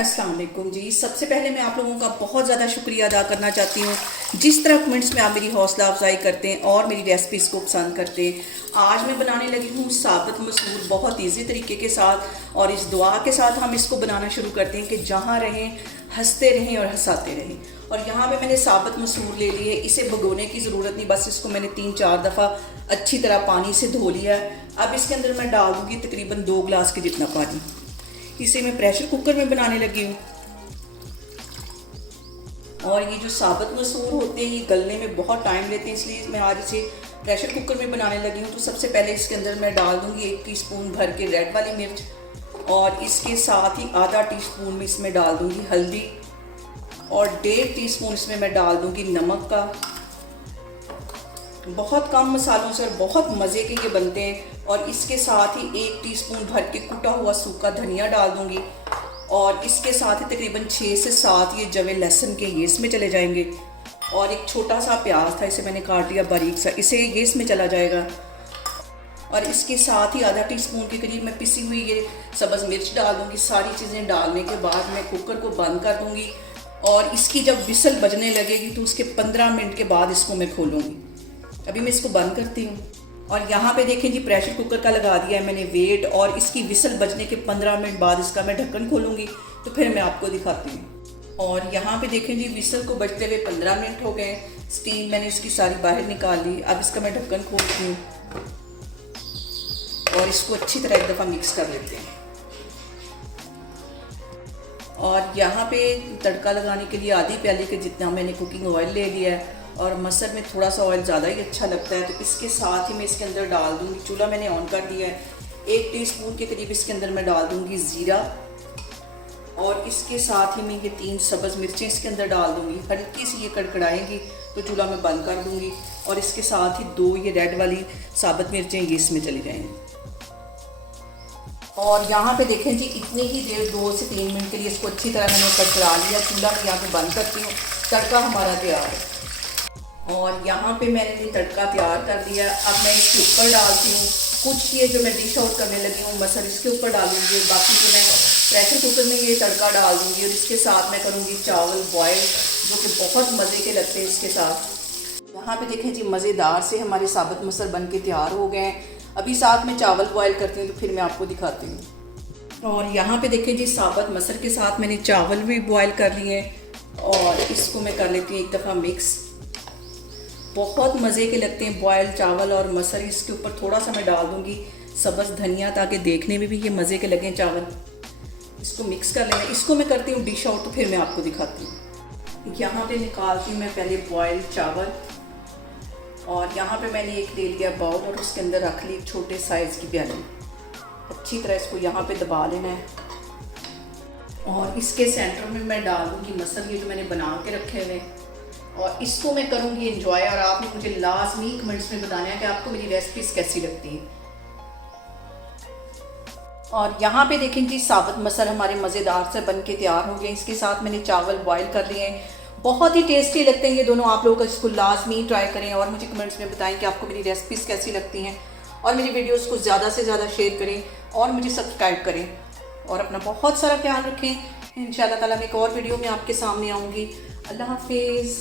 अस्सलाम वालेकुम जी। सबसे पहले मैं आप लोगों का बहुत ज़्यादा शुक्रिया अदा करना चाहती हूँ जिस तरह कमेंट्स में आप मेरी हौसला अफजाई करते हैं और मेरी रेसिपीज़ को पसंद करते हैं। आज मैं बनाने लगी हूँ साबुत मसूर बहुत इजी तरीके के साथ, और इस दुआ के साथ हम इसको बनाना शुरू करते हैं कि जहाँ रहें हंसते रहें और हंसाते रहें। और यहाँ पे मैंने साबुत मसूर ले लिए, इसे भगोने की ज़रूरत नहीं, बस इसको मैंने 3-4 दफ़ा अच्छी तरह पानी से धो लिया है। अब इसके अंदर मैं डाल दूँगी तकरीबन 2 गिलास के जितना पानी। इसे मैं प्रेशर कुकर में बनाने लगी हूँ। और ये जो साबुत मसूर होते हैं ये गलने में बहुत टाइम लेते हैं, इसलिए मैं आज इसे प्रेशर कुकर में बनाने लगी हूँ। तो सबसे पहले इसके अंदर मैं डाल दूँगी 1 टीस्पून भर के रेड वाली मिर्च, और इसके साथ ही आधा टीस्पून में इसमें डाल दूँगी हल्दी, और 1.5 टीस्पून इसमें मैं डाल दूँगी नमक का। बहुत कम मसालों से और बहुत मज़े के ये बनते हैं। और इसके साथ ही 1 टीस्पून भर के कुटा हुआ सूखा धनिया डाल दूँगी, और इसके साथ ही तकरीबन 6 से 7 ये जवे लहसुन के ये इसमें चले जाएंगे। और एक छोटा सा प्याज था, इसे मैंने काट लिया बारीक सा, इसे ये इसमें चला जाएगा। और इसके साथ ही आधा टीस्पून के करीब मैं पिसी हुई ये सब्ज़ मिर्च डाल दूँगी। सारी चीज़ें डालने के बाद मैं कुकर को बंद कर दूँगी, और इसकी जब विसल बजने लगेगी तो उसके 15 मिनट के बाद इसको मैं खोलूँगी। अभी मैं इसको बंद करती हूँ। और यहाँ पे देखें जी, प्रेशर कुकर का लगा दिया है मैंने वेट, और इसकी विसल बजने के 15 मिनट बाद इसका मैं ढक्कन खोलूँगी, तो फिर मैं आपको दिखाती हूँ। और यहाँ पे देखें जी, विसल को बजते हुए 15 मिनट हो गए। स्टीम मैंने इसकी सारी बाहर निकाल ली। अब इसका मैं ढक्कन खोलती हूँ और इसको अच्छी तरह एक दफ़ा मिक्स कर लेते हैं। और यहाँ पे तड़का लगाने के लिए आधी प्याली के जितना मैंने कुकिंग ऑयल ले लिया है, और मसर में थोड़ा सा ऑयल ज़्यादा ही अच्छा लगता है। तो इसके साथ ही मैं इसके अंदर डाल दूँगी, चूल्हा मैंने ऑन कर दिया है, 1 टीस्पून के करीब इसके अंदर मैं डाल दूँगी ज़ीरा, और इसके साथ ही मैं ये 3 सब्ज़ मिर्चें इसके अंदर डाल दूँगी। हल्की सी ये कड़कड़ाएंगी तो चूल्हा मैं बंद कर दूँगी, और इसके साथ ही 2 ये रेड वाली साबुत मिर्चें ये इसमें चली जाएंगी। और यहाँ पे देखें जी, इतनी ही देर 2 से 3 मिनट के लिए इसको अच्छी तरह मैंने कड़कड़ा लिया। चूल्हा मैं यहाँ पे बंद करती हूँ, तड़का हमारा तैयार है। और यहाँ पे मैंने तड़का तैयार कर दिया। अब मैं इसके ऊपर डालती हूँ कुछ ये जो मैं डिश आउट करने लगी हूँ मसर, इसके ऊपर डालूंगी, और बाकी जो मैं प्रेशर कुकर में ये तड़का डाल दूँगी। और इसके साथ मैं करूँगी चावल बॉयल, जो कि बहुत मज़े के लगते हैं इसके साथ। यहाँ पे देखें जी, मज़ेदार से हमारे साबुत मसर बन के तैयार हो गए हैं। अभी साथ में चावल बॉयल करती हूँ, तो फिर मैं आपको दिखाती हूँ। और यहाँ पे देखें जी, साबुत मसर के साथ मैंने चावल भी बॉयल कर लिए हैं, और इसको मैं कर लेती हूँ एक दफ़ा मिक्स। बहुत मज़े के लगते हैं बॉयल चावल और मसर। इसके ऊपर थोड़ा सा मैं डाल दूँगी सब्ज़ धनिया, ताकि देखने में भी ये मज़े के लगें चावल। इसको मिक्स कर लेना। इसको मैं करती हूँ डिश आउट, तो फिर मैं आपको दिखाती हूँ। यहाँ पे निकालती हूँ मैं पहले बॉयल चावल, और यहाँ पे मैंने एक ले लिया बाउल, और उसके अंदर रख ली छोटे साइज़ की प्याली। अच्छी तरह इसको यहाँ पे दबा लेना है, और इसके सेंटर में मैं डाल दूँगी मसर, ये जो मैंने बना के रखे हुए, और इसको मैं करूँगी एंजॉय। और आपने मुझे लाजमी कमेंट्स में बताना है कि आपको मेरी रेसिपीज़ कैसी लगती हैं। और यहाँ पे देखें जी, साबुत मसर हमारे मज़ेदार से बन के तैयार हो गए। इसके साथ मैंने चावल बॉयल कर लिए हैं, बहुत ही टेस्टी लगते हैं ये दोनों। आप लोग इसको लाजमी ट्राई करें, और मुझे कमेंट्स में बताएं कि आपको मेरी रेसिपीज़ कैसी लगती हैं। और मेरी वीडियोस को ज़्यादा से ज़्यादा शेयर करें, और मुझे सब्सक्राइब करें, और अपना बहुत सारा ख्याल रखें। इंशाल्लाह ताला मैं एक और वीडियो में आपके सामने आऊँगी। अल्लाह हाफिज़।